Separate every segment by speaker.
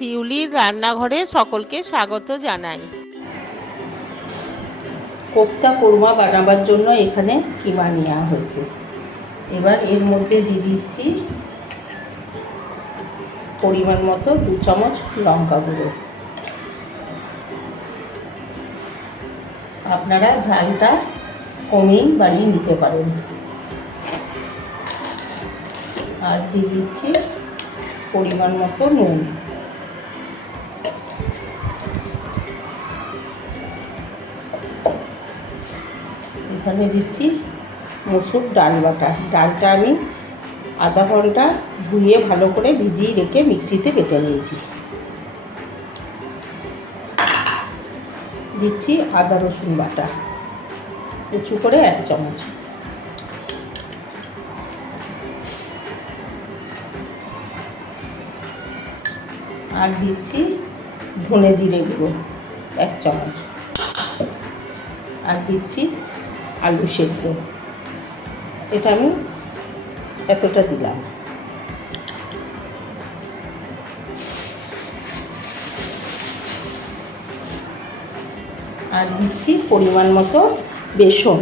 Speaker 1: শিউলির রান্নাঘরে সকলকে স্বাগত জানাই।
Speaker 2: কোপ্তা কোরমা বানাবার জন্য এখানে কিমা নেওয়া হয়েছে। এবার এর মধ্যে দিয়ে দিচ্ছি পরিমাণ মতো দু চামচ লঙ্কা গুঁড়ো। আপনারা ঝালটা কমিয়ে বাড়িয়ে নিতে পারেন। আর দিয়ে দিচ্ছি পরিমাণ মতো নুন। এখানে দিচ্ছি মসুর ডাল বাটা। ডালটা আমি আধা ঘণ্টা ধুয়ে ভালো করে ভিজিয়ে রেখে মিক্সিতে বেটে নিয়েছি। দিচ্ছি আদা রসুন বাটা। উঁচু করে এক চামচ। আর দিচ্ছি ধনে জিরে গুঁড়ো, এক চামচ। আর দিচ্ছি আলু সেদ্ধ। এটা আমি এতটা দিলাম। আর দিচ্ছি পরিমাণ মতো বেসন।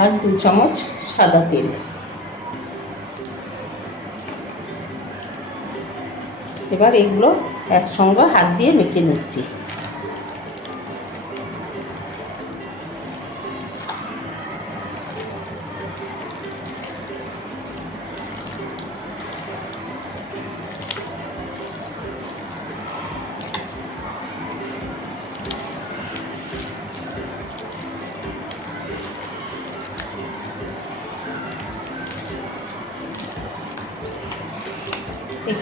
Speaker 2: আর দু চামচ সাদা তেল। এবার এগুলো একসঙ্গে হাত দিয়ে মেখে নিচ্ছি।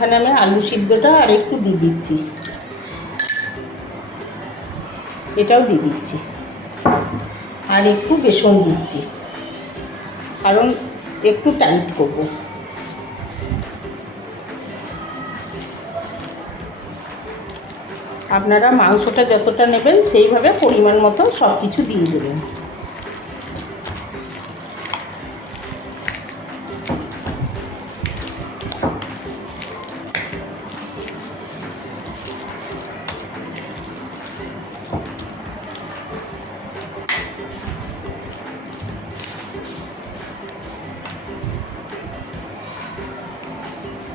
Speaker 2: এখানে আমি আলু সিদ্ধটা আর একটু দিয়ে দিচ্ছি। এটাও দিয়ে দিচ্ছি। আর একটু বেসন দিচ্ছি। কারণ একটু টাইট করব। আপনারা মাংসটা যতটা নেবেন সেইভাবে পরিমাণ মতো সব কিছু দিয়ে দেবেন।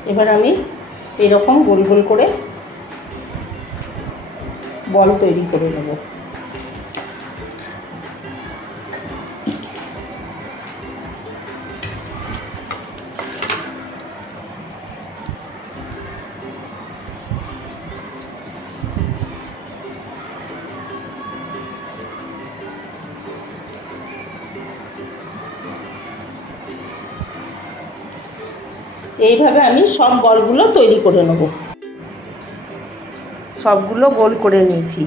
Speaker 2: এবার আমি এরকম গোল গোল করে বল তৈরি করে নেব। এইভাবে আমি সব বলগুলো তৈরি করে নেব। সবগুলো গোল করে নিয়েছি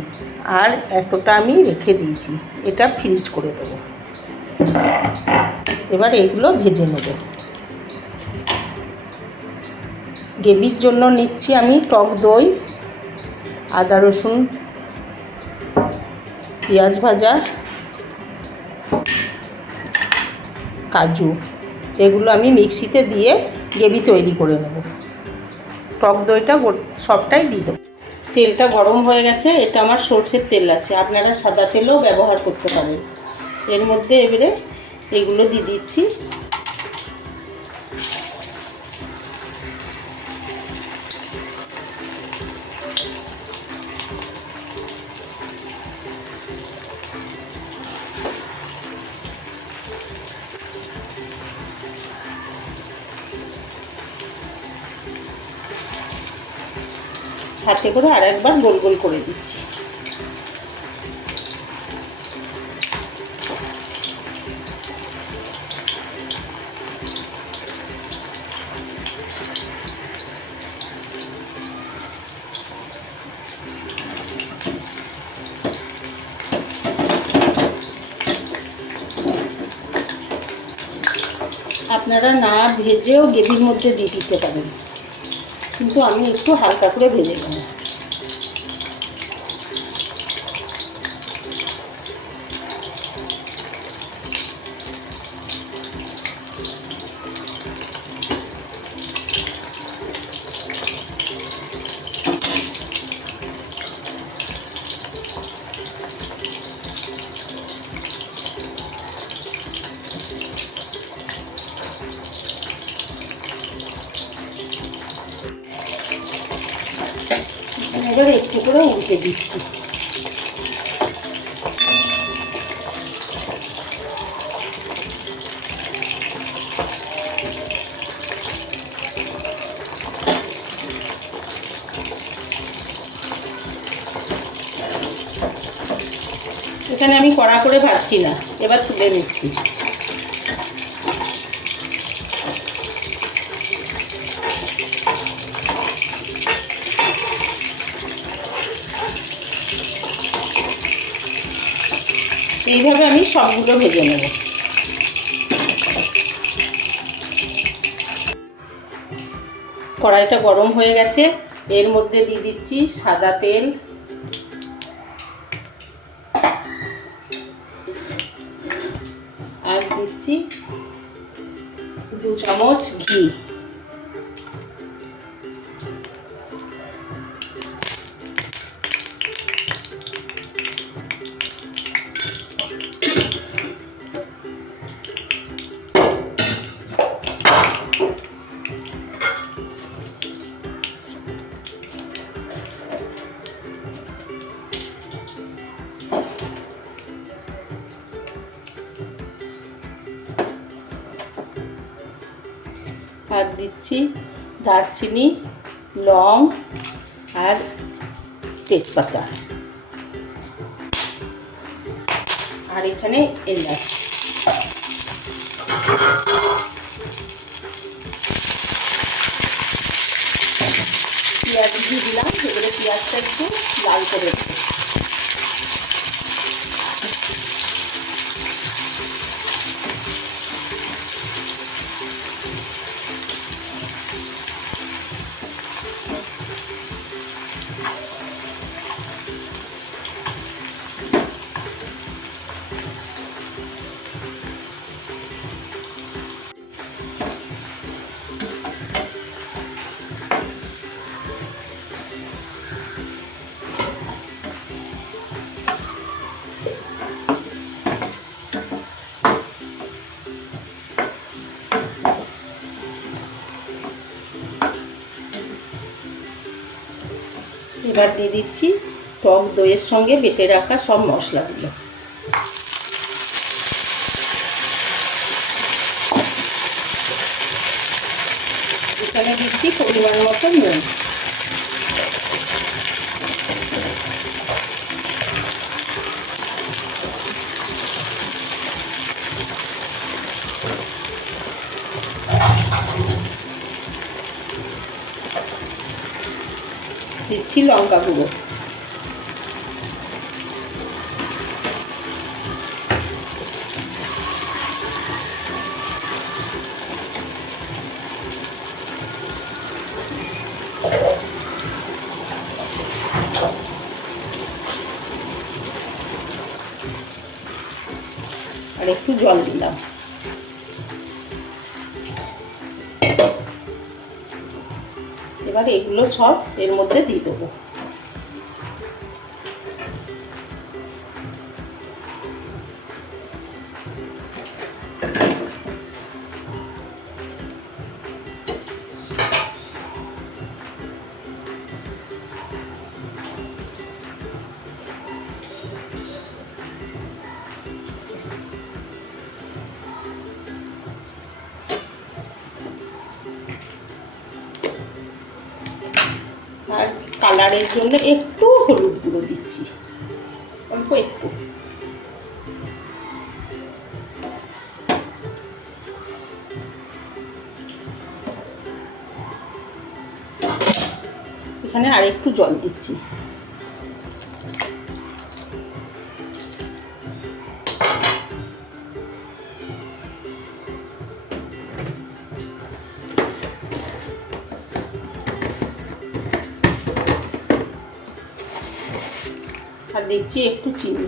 Speaker 2: আর এতটা আমি রেখে দিয়েছি। এটা ফ্রিজ করে দেবো। এবার এগুলো ভেজে নেব। গ্রেভির জন্য নিচ্ছি আমি টক দই, আদা রসুন, পেঁয়াজ ভাজা, কাজু। এগুলো আমি মিক্সিতে দিয়ে গ্রেভি তৈরি করে নেব। টক দইটা সবটাই দিয়ে দেবো। তেলটা গরম হয়ে গেছে, এটা আমার সর্ষের তেল আছে, আপনারা সাদা তেলও ব্যবহার করতে পারেন। এর মধ্যে এবারে এগুলো দিয়ে দিচ্ছি। হাতে করে আর একবার গোল গোল করে দিচ্ছি। আপনারা না ভেজেও গ্রেভির মধ্যে দিয়ে দিতে পারেন। কিন্তু আমি একটু হালকা করে ভেজে নেব। এবারে একটু করে উল্টে দিচ্ছি। এখানে আমি কড়া করে ভাজছি না এবার তুলে নিচ্ছি। এইভাবে আমি সবগুলো ভেজে নেব। কড়াইটা গরম হয়ে গেছে। এর মধ্যে দিয়ে দিচ্ছি সাদা তেল। আর দিচ্ছি দু চামচ ঘি। দিচ্ছি দারচিনি, লং আর তেজপাতা। আর এখানে এলাচ। পেঁয়াজ দিয়ে দিলাম, এবারে পেঁয়াজটা একটু লাল করে দেবো এবার দিয়ে দিচ্ছি টক দইয়ের সঙ্গে বেটে রাখা সব মশলাগুলো। এখানে দিচ্ছি পরিমাণ মতো নুন। দিচ্ছি লঙ্কা গুঁড়ো আর একটু জল দিলাম। এবার এগুলো সব এর মধ্যে দিয়ে দেবো। কালারের জন্য একটু হলুদ গুঁড়ো দিচ্ছি। অল্প একটু। এখানে আর একটু জল দিচ্ছি। আর দিচ্ছি একটু চিনি।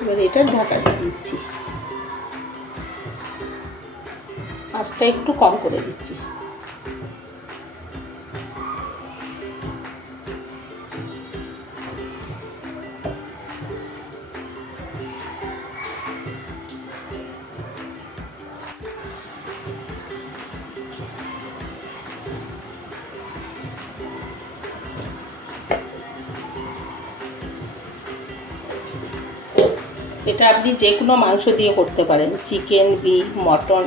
Speaker 2: এবার এটা ঢাকা দিয়ে দিচ্ছি। আঁচটা একটু কম করে দিচ্ছি। এটা আপনি যে কোনো মাংস দিয়ে করতে পারেন। চিকেন বিফ মটন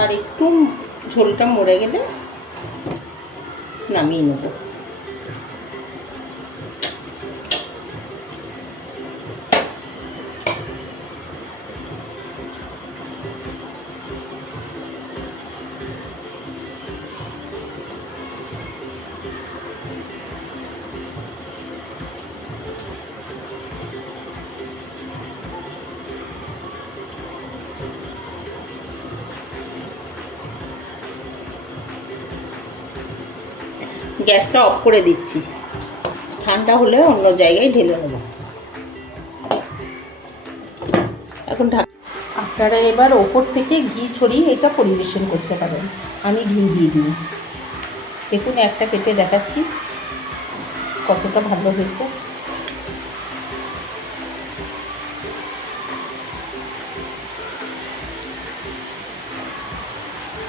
Speaker 2: আর একটু ঝোলটা মরে গেলে নামিয়ে নেব। গ্যাসটা অফ করে দিচ্ছি। ঠান্ডা হলে অন্য জায়গায় ঢেলে নেব। এখন আপনারা এবার ওপর থেকে ঘি ছড়িয়ে এটা পরিবেশন করতে পারেন। আমি ঘি দিয়ে দিই। দেখুন, একটা কেটে দেখাচ্ছি কতটা ভালো হয়েছে।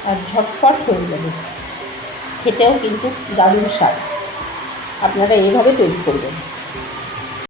Speaker 2: আর ঝটপট হয়ে যাবে। খেতেও কিন্তু দারুণ স্বাদ। আপনারা এইভাবে তৈরি করবেন।